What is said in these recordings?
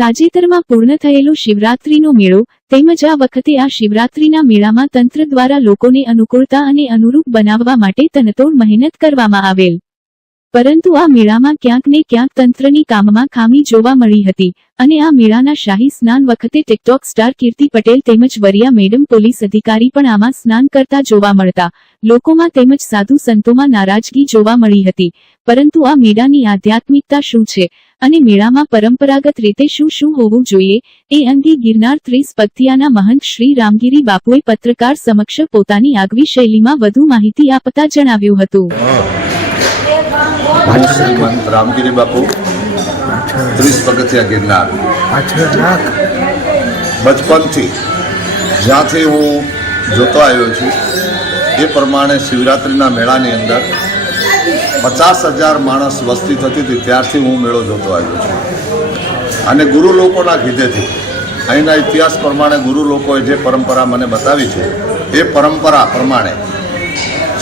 તાજેતરમાં પૂર્ણ થયેલો શિવરાત્રીનો મેળો તેમજ આ વખતે આ શિવરાત્રીના મેળામાં તંત્ર દ્વારા લોકોને અનુકૂળતા અને અનુરૂપ બનાવવા માટે તનતોડ મહેનત કરવામાં આવેલ, પરંતુ આ મેળામાં ક્યાંક ને ક્યાંક તંત્રની કામમાં ખામી જોવા મળી હતી અને આ મેળાના શાહી સ્નાન વખતે ટિકટોક સ્ટાર કીર્તિ પટેલ તેમજ વરિયા મેડમ પોલીસ અધિકારી પણ આમાં સ્નાન કરતા જોવા મળતા લોકોમાં તેમજ સાધુ સંતોમાં નારાજગી જોવા મળી હતી। પરંતુ આ મેળાની આધ્યાત્મિકતા શું છે અને મેળામાં પરંપરાગત રીતે શું શું હોવું જોઈએ એ અંગે ગિરનાર 30 પગથિયાના મહંત શ્રી રામગીરી બાપુએ પત્રકાર સમક્ષ પોતાની આગવી શૈલીમાં વધુ માહિતી આપતા જણાવ્યું હતું। શ્રીમંત રામગીરી બાપુ 30 પગથિયા ગિરનાર બચપનથી જ્યાંથી હું જોતો આવ્યો છું એ પ્રમાણે શિવરાત્રિના મેળાની અંદર 50,000 માણસ વસ્તી થતી હતી ત્યારથી હું મેળો જોતો આવ્યો છું અને ગુરુ લોકોના કીધેથી અહીંના ઇતિહાસ પ્રમાણે ગુરુ લોકોએ જે પરંપરા મને બતાવી છે એ પરંપરા પ્રમાણે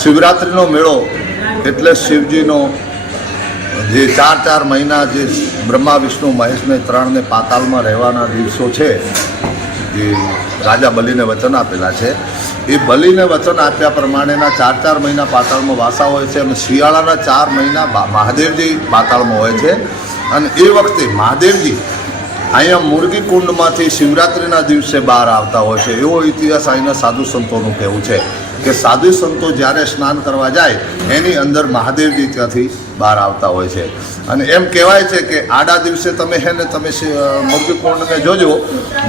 શિવરાત્રિનો મેળો એટલે શિવજીનો જે 4 મહિના જે બ્રહ્મા વિષ્ણુ મહેશને 3 પાતાળમાં રહેવાના દિવસો છે જે રાજા બલિને વચન આપેલા છે એ બલિને વચન આપ્યા પ્રમાણેના 4 મહિના પાતાળમાં વાસા હોય છે અને શિયાળાના 4 મહિના મહાદેવજી પાતાળમાં હોય છે અને એ વખતે મહાદેવજી અહીંયા મુરગી કુંડમાંથી શિવરાત્રિના દિવસે બહાર આવતા હોય છે એવો ઇતિહાસ અહીંના સાધુ સંતોનું કહેવું છે કે સાધુ સંતો જ્યારે સ્નાન કરવા જાય એની અંદર મહાદેવજી ત્યાંથી બહાર આવતા હોય છે અને એમ કહેવાય છે કે આડા દિવસે તમે મુરગી કુંડને જોજો,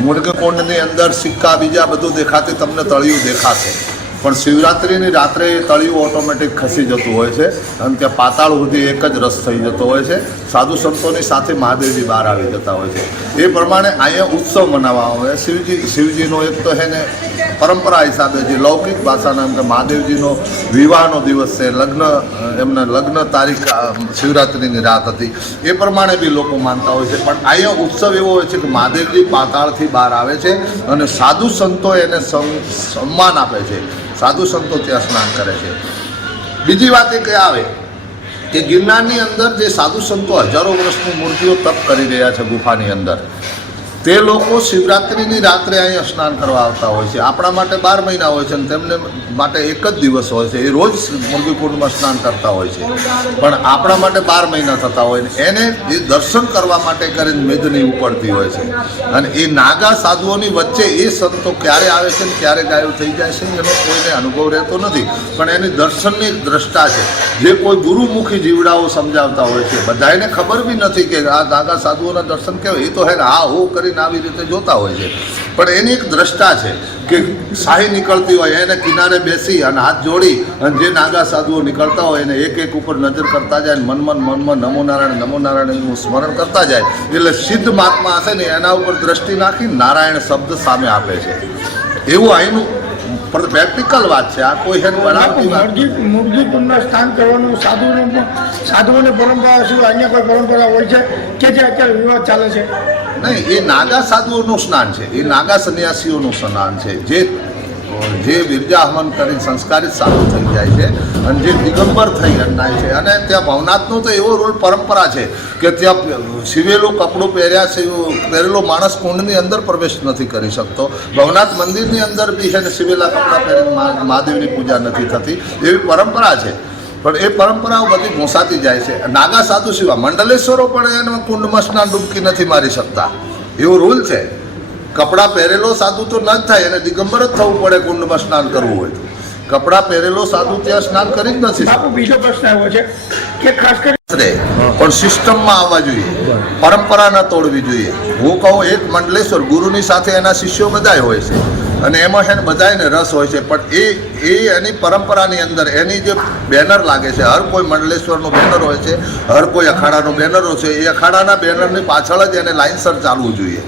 મુરગી કુંડની અંદર સિક્કા બીજા બધું દેખાતે તમને તળિયું દેખાશે પણ શિવરાત્રિની રાત્રે એ તળિયું ઓટોમેટિક ખસી જતું હોય છે અને ત્યાં પાતાળ સુધી એક જ રસ થઈ જતો હોય છે। સાધુ સંતોની સાથે મહાદેવજી બહાર આવી જતા હોય છે એ પ્રમાણે અહીંયા ઉત્સવ મનાવવામાં આવે। શિવજીનો એક તો છે ને પરંપરા હિસાબે જે લૌકિક ભાષાના એમ કે મહાદેવજીનો વિવાહનો દિવસ છે, એમના લગ્ન તારીખ શિવરાત્રિની રાત હતી એ પ્રમાણે બી લોકો માનતા હોય છે પણ અહીંયા ઉત્સવ એવો હોય છે કે મહાદેવજી પાતાળથી બહાર આવે છે અને સાધુ સંતો એને સન્માન આપે છે, સાધુ સંતો ત્યાં સ્નાન કરે છે। બીજી વાત એ કે આવે કે ગિરનારની અંદર જે સાધુ સંતો હજારો વર્ષની મૂર્તિઓ તપ કરી રહ્યા છે ગુફાની અંદર તે લોકો શિવરાત્રિની રાત્રે અહીંયા સ્નાન કરવા આવતા હોય છે। આપણા માટે 12 મહિના હોય છે અને તેમને માટે એક જ દિવસ હોય છે, એ રોજ મુરગીકુંડમાં સ્નાન કરતા હોય છે પણ આપણા માટે 12 મહિના થતા હોય ને એને એ દર્શન કરવા માટે કરીને મેદની ઉપડતી હોય છે અને એ નાગા સાધુઓની વચ્ચે એ સંતો ક્યારે આવે છે ને ક્યારે ગાયબ થઈ જાય છે એનો કોઈને અનુભવ રહેતો નથી પણ એની દર્શનની દ્રષ્ટા છે જે કોઈ ગુરુમુખી જીવડાઓ સમજાવતા હોય છે। બધાને ખબર બી નથી કે આ નાગા સાધુઓના દર્શન કેવા, એ તો હે હા હો કરીને આવી રીતે જોતા હોય છે પણ એની એક દ્રષ્ટા છે કે શાહી નીકળતી હોય એને કિનારે બેસી અને હાથ જોડી અને જે નાગા સાધુઓ નીકળતા હોય એને એક ઉપર નજર કરતા જાય, મનમાં નમો નારાયણનું સ્મરણ કરતા જાય એટલે સિદ્ધ મહાત્મા હશે ને એના ઉપર દ્રષ્ટિ નાખી નારાયણ શબ્દ સામે આપે છે એવું અહીંનું પ્રેક્ટિકલ વાત છે। આ કોઈ હેન મુરગી કુંડમાં સ્નાન કરવાનું સાધુઓની પરંપરા શું અહીંયા કોઈ પરંપરા હોય છે કે જે અત્યારે વિવાદ ચાલે છે? નહીં, એ નાગા સાધુઓનું સ્નાન છે, એ નાગા સંન્યાસીઓનું સ્નાન છે જે વિરજાહવન કરીને સંસ્કારિત સાધુ થઈ જાય છે અને જે દિગંબર થઈ જાય છે અને ત્યાં ભવનાથનો તો એવો રૂલ પરંપરા છે કે ત્યાં સિવેલું કપડું પહેરેલો માણસ કુંડની અંદર પ્રવેશ નથી કરી શકતો। ભવનાથ મંદિરની અંદર બી છે ને સિવેલા કપડાં પહેરીને મહાદેવની પૂજા નથી થતી એવી પરંપરા છે પણ એ પરંપરાઓ બધી ઘૂંસાતી જાય છે। નાગા સાધુ સિવાય મંડલેશ્વરો પણ એના કુંડમાં સ્નાન ડૂબકી નથી મારી શકતા એવો રૂલ છે। કપડાં પહેરેલો સાધુ તો ન જ થાય, એને દિગંબર જ થવું પડે કુંડમાં સ્નાન કરવું હોય તો। કપડાં પહેરેલો સાધુ ત્યાં સ્નાન કરી જ નથી। બીજો પ્રશ્ન આવ્યો છે કે ખાસ કરી પણ સિસ્ટમમાં આવવા જોઈએ, પરંપરા ન તોડવી જોઈએ। હું કહું એક મંડલેશ્વર ગુરુની સાથે એના શિષ્યો બધાય હોય છે અને એમાં છે ને બધાને રસ હોય છે પણ એ એની પરંપરાની અંદર એની જે બેનર લાગે છે, હર કોઈ મંડલેશ્વરનું બેનર હોય છે, હર કોઈ અખાડાનું બેનર હોય છે, એ અખાડાના બેનરની પાછળ જ એને લાઇનસર ચાલવું જોઈએ।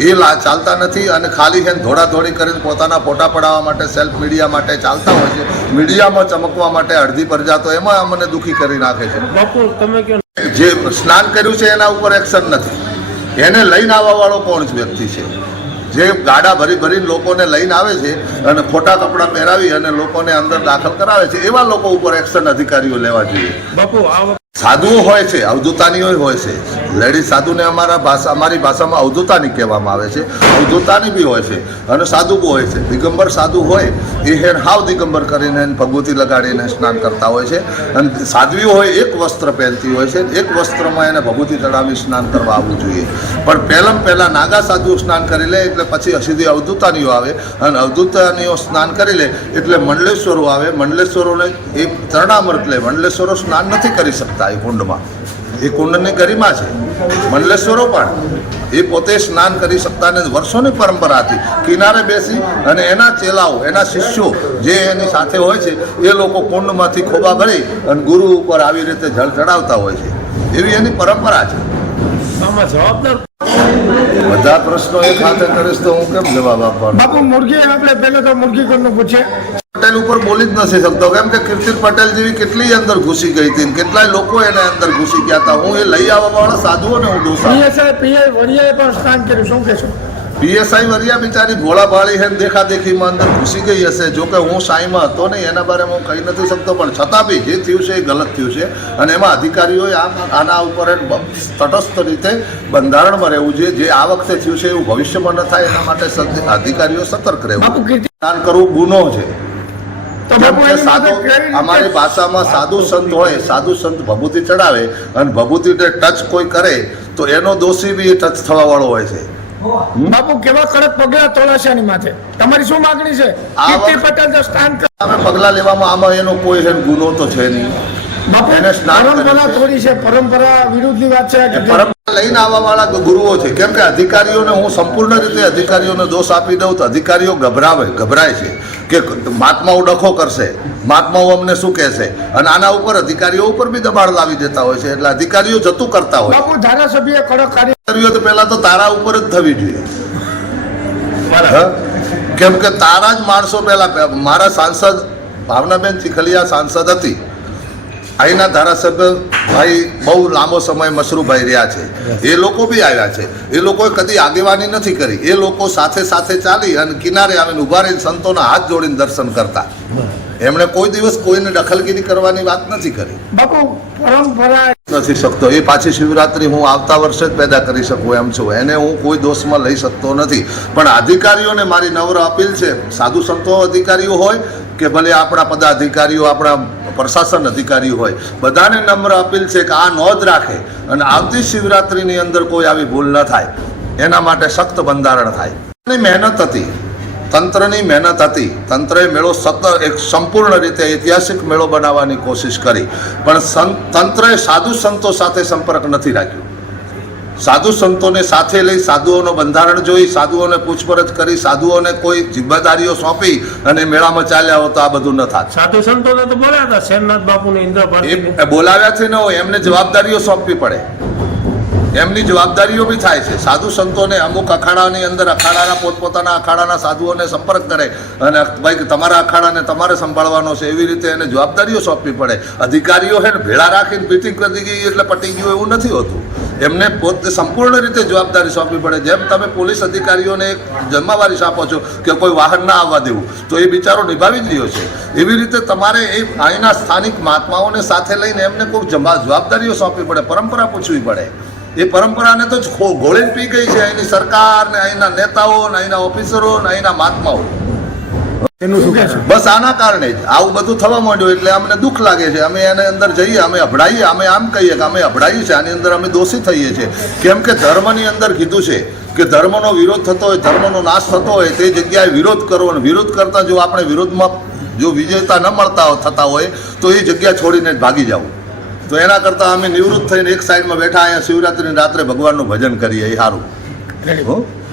એ ચાલતા નથી અને ખાલી છે ધોળાધોળી કરીને પોતાના ફોટા પડાવવા માટે સેલ્ફ મીડિયા માટે ચાલતા હોય છે, મીડિયામાં ચમકવા માટે અડધી પ્રજા તો એમાં અમને દુઃખી કરી નાખે છે। જે સ્નાન કર્યું છે એના ઉપર એક્શન નથી, એને લઈને આવવાવાળો કોણ વ્યક્તિ છે જે ગાડા ભરીને લોકોને લઈને આવે છે અને ખોટા કપડાં પહેરાવી અને લોકોને અંદર દાખલ કરાવે છે, એવા લોકો ઉપર એક્શન અધિકારીઓ લેવા જોઈએ। સાધુઓ હોય છે, અવધૂતાનીઓ હોય છે. લેડીઝ સાધુને અમારી ભાષામાં અવધૂતાની કહેવામાં આવે છે. અવધૂતાની બી હોય છે અને સાધુ બી હોય છે. દિગંબર સાધુ હોય એ હેન હાવ દિગંબર કરીને ભગવતી લગાડીને સ્નાન કરતા હોય છે. અને સાધ્વીઓ હોય એક વસ્ત્ર પહેરતી હોય છે. એક વસ્ત્રમાં એને ભગવતી ચડાવી સ્નાન કરવા આવવું જોઈએ. પણ પહેલાં નાગા સાધુઓ સ્નાન કરી લે એટલે પછી સીધી અવધૂતાનીઓ આવે અને અવધૂતાનીઓ સ્નાન કરી લે એટલે મંડલેશ્વરો આવે. મંડલેશ્વરોને એ ચરણામૃત લે. મંડલેશ્વરો સ્નાન નથી કરી શકતા એ કુંડમાં. એ કુંડની ગરિમા છે. મંડલેશ્વરો પણ એ પોતે સ્નાન કરી શકતા ને વર્ષોની પરંપરા હતી. કિનારે બેસી અને એના ચેલાઓ, એના શિષ્યો જે એની સાથે હોય છે એ લોકો કુંડમાંથી ખોબા ભરી અને ગુરુ ઉપર આવી રીતે જળ ચડાવતા હોય છે. એવી એની પરંપરા છે. બધા પ્રશ્નો એક હાથે કરીશ તો હું કેમ જવાબ આપવાનો? બાપુ મુરગી આપણે પહેલા તો મુરગી કરનું પૂછે. પટેલ ઉપર બોલી જ નથી શકતો કેમ કે કીર્તિ પટેલ જેવી કેટલી અંદર ઘૂસી ગઈ હતી, કેટલાય લોકો એને અંદર ઘૂસી ગયા હતા. હું એ લઈ આવવા વાળા સાધુઓને હું દોષા. પીઆઈ વરિયાએ પણ સ્નાન કર્યું, શું કહેશો? પીએસઆઈ વરિયા બિચારી ભોળા ભાળી હે દેખાદેખીમાં અંદર ઘૂસી ગઈ હશે. જોકે હું સાઈમાં હતો નહીં એના બારેમાં હું કહી નથી શકતો, પણ છતાં બી જે થયું છે એ ગલત થયું છે. અને એમાં અધિકારીઓએ આના ઉપર તટસ્થ રીતે બંધારણમાં રહેવું જોઈએ. જે આ વખતે થયું છે એવું ભવિષ્યમાં ન થાય એના માટે અધિકારીઓ સતર્ક રહેવું. સ્નાન કરવું ગુનો છે. કેમ કે સાધુ અમારી ભાષામાં સાધુ સંત હોય, સાધુ સંત ભભૂતિ ચડાવે અને ભભૂતિને ટચ કોઈ કરે તો એનો દોષી બી ટચ થવા વાળો હોય છે. બાપુ કેવા કડક પગલા તોડાશાની માથે તમારી શું માંગણી છે? કીર્તિ પટેલ જો સ્નાન અમે પગલા લેવામાં આમાં એનો કોઈ ગુનો તો છે નહીં. બાપુ એને સ્નાન પરંપરા થોડી છે, પરંપરા વિરુદ્ધની વાત છે કે પરંપરા લઈને આવવા વાળા ગુરુઓ છે. કેમ કે અધિકારીઓને હું સંપૂર્ણ રીતે અધિકારીઓને દોષ આપી દઉં તો અધિકારીઓ ગભરાય છે કે મહાત્માઓ ડખો કરશે, મહાત્માઓ અમને શું કહેશે, અને આના ઉપર અધિકારીઓ ઉપર બી દબાણ લાવી દેતા હોય છે. એટલે અધિકારીઓ જતું કરતા હોય. બાપુ ધારાસભ્ય કડક કાર્ય તો પહેલા તો તારા ઉપર જ થવી જોઈએ. કેમ કે તારા જ માણસો પહેલા મારા સાંસદ ભાવનાબેન ચીખલિયા સાંસદ હતી. અહીંના ધારાસભ્ય ભાઈ બહુ લાંબો સમય મશરૂભાઈ રહ્યા છે. એ લોકો બી આવ્યા છે. એ લોકોએ કદી આગેવાની નથી કરી. એ લોકો સાથે સાથે ચાલી અને કિનારે આવીને ઉભા રહીને સંતોના હાથ જોડીને દર્શન કરતા. એમણે કોઈ દિવસ કોઈને દખલગીરી કરવાની વાત નથી કરી. બાપુ પરંપરા નથી શકતો. એ પાછી શિવરાત્રી હું આવતા વર્ષે જ પેદા કરી શકું એમ છું. એને હું કોઈ દોષમાં લઈ શકતો નથી. પણ અધિકારીઓને મારી નમ્ર અપીલ છે, સાધુ સંતો અધિકારીઓ હોય કે ભલે આપણા પદાધિકારીઓ, આપણા પ્રશાસન અધિકારીઓ હોય, બધાને નમ્ર અપીલ છે કે આ નોંધ રાખે અને આવતી શિવરાત્રીની અંદર કોઈ આવી ભૂલ ન થાય એના માટે સખ્ત બંધારણ થાય. મહેનત હતી, તંત્રની મહેનત હતી. તંત્રએ મેળો એક સંપૂર્ણ રીતે ઐતિહાસિક મેળો બનાવવાની કોશિશ કરી, પણ તંત્રએ સાધુ સંતો સાથે સંપર્ક નથી રાખ્યો. સાધુ સંતોને સાથે લઈ સાધુઓનું બંધારણ જોઈ, સાધુઓને પૂછપરછ કરી, સાધુઓને કોઈ જિમ્મેદારીઓ સોંપી અને મેળામાં ચાલ્યા હોત તો આ બધું ન થાત. સાધુ સંતોને તો બોલ્યા હતા, શેરનાથ બાપુને ઇન્દ્ર ભારતી બોલાવ્યા છે ને, એમને જવાબદારીઓ સોંપવી પડે. એમની જવાબદારીઓ બી થાય છે. સાધુ સંતોને અમુક અખાડાની અંદર અખાડાના પોતપોતાના અખાડાના સાધુઓને સંપર્ક કરે અને ભાઈ તમારા અખાડાને તમારે સંભાળવાનો છે એવી રીતે એને જવાબદારીઓ સોંપવી પડે. અધિકારીઓ હે ને ભેળા રાખીને મીટિંગ કરી ગઈ એટલે પટી ગયું એવું નથી હોતું. એમને પોતે સંપૂર્ણ રીતે જવાબદારી સોંપવી પડે. જેમ તમે પોલીસ અધિકારીઓને એક જન્માવારી આપો છો કે કોઈ વાહન ના આવવા દેવું, તો એ બિચારો નિભાવી જ રહ્યો છે. એવી રીતે તમારે એ અહીંના સ્થાનિક મહાત્માઓને સાથે લઈને એમને કોઈ જવાબદારીઓ સોંપવી પડે, પરંપરા પૂછવી પડે. એ પરંપરાને તો જ ઘોળીને પી ગઈ છે અહીંની સરકાર ને, અહીંના નેતાઓ ને, અહીંના ઓફિસરો ને, અહીંના મહાત્માઓ. બસ આના કારણે જ આવું બધું થવા માંડ્યું એટલે અમને દુઃખ લાગે છે. અમે એને અંદર જઈએ, અમે અભડાઈએ, અમે આમ કહીએ કે અમે અભડાઈએ છીએ, આની અંદર અમે દોષી થઈએ છીએ. કેમ કે ધર્મની અંદર કીધું છે કે ધર્મનો વિરોધ થતો હોય, ધર્મનો નાશ થતો હોય તે જગ્યાએ વિરોધ કરવો, અને વિરોધ કરતા જો આપણે વિરોધમાં જો વિજેતા ન થતા હોય તો એ જગ્યા છોડીને ભાગી જવું. તો એના કરતાં અમે નિવૃત્ત થઈને એક સાઈડમાં બેઠા અહીંયા શિવરાત્રિની રાત્રે ભગવાનનું ભજન કરીએ, એ સારું.